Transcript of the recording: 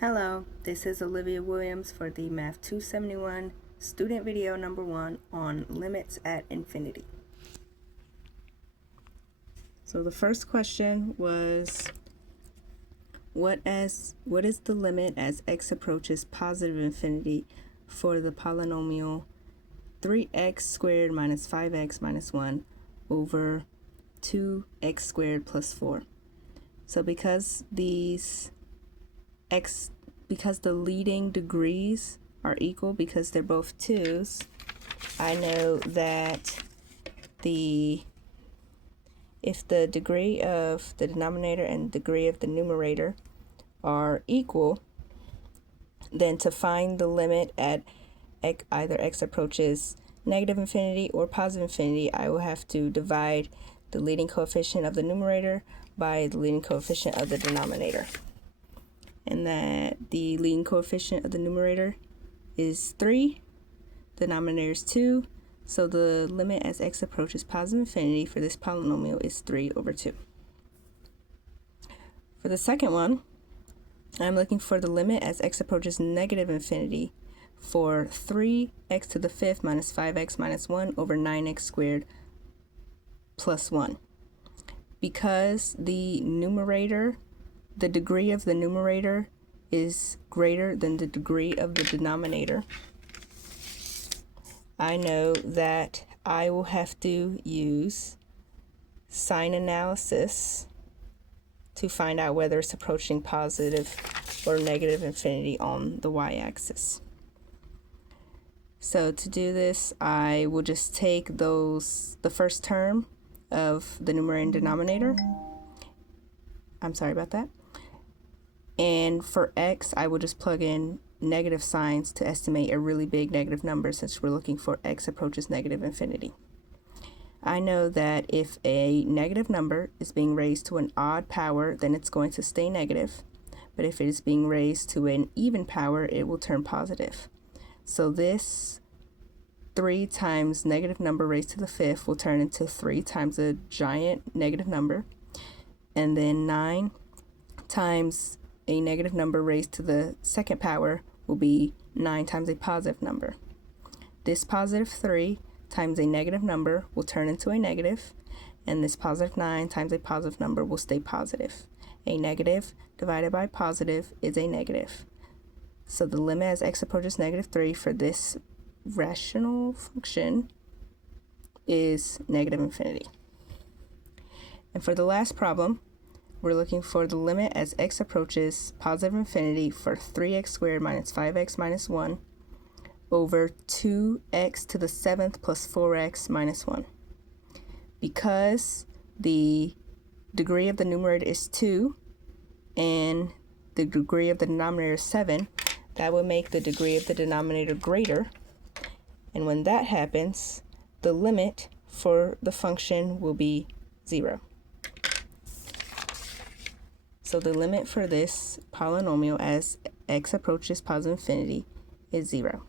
Hello, this is Olivia Williams for the MAT-271 student video number 1 on limits at infinity. So the first question was, what is the limit as x approaches positive infinity for the polynomial 3x squared minus 5x minus 1 over 2x squared plus 4? So because the leading degrees are equal, because they're both 2's, I know that if the degree of the denominator and degree of the numerator are equal, then to find the limit at either x approaches negative infinity or positive infinity, I will have to divide the leading coefficient of the numerator by the leading coefficient of the denominator. And that the leading coefficient of the numerator is 3, the denominator is 2, so the limit as x approaches positive infinity for this polynomial is 3 over 2. For the second one, I'm looking for the limit as x approaches negative infinity for 3x to the 5th minus 5x minus 1 over 9x squared plus 1. Because the degree of the numerator is greater than the degree of the denominator, I know that I will have to use sign analysis to find out whether it's approaching positive or negative infinity on the y-axis. So to do this, I will just take the first term of the numerator and denominator. I'm sorry about that. And for x, I will just plug in negative signs to estimate a really big negative number, since we're looking for x approaches negative infinity. I know that if a negative number is being raised to an odd power, then it's going to stay negative. But if it is being raised to an even power, it will turn positive. So this 3 times negative number raised to the 5th will turn into 3 times a giant negative number. And then 9 times a negative number raised to the 2nd power will be 9 times a positive number. This positive 3 times a negative number will turn into a negative, and this positive 9 times a positive number will stay positive. A negative divided by positive is a negative. So the limit as x approaches negative 3 for this rational function is negative infinity. And for the last problem, we're looking for the limit as x approaches positive infinity for 3x squared minus 5x minus 1 over 2x to the 7th plus 4x minus 1. Because the degree of the numerator is 2 and the degree of the denominator is 7, that will make the degree of the denominator greater. And when that happens, the limit for the function will be 0. So the limit for this polynomial as x approaches positive infinity is 0.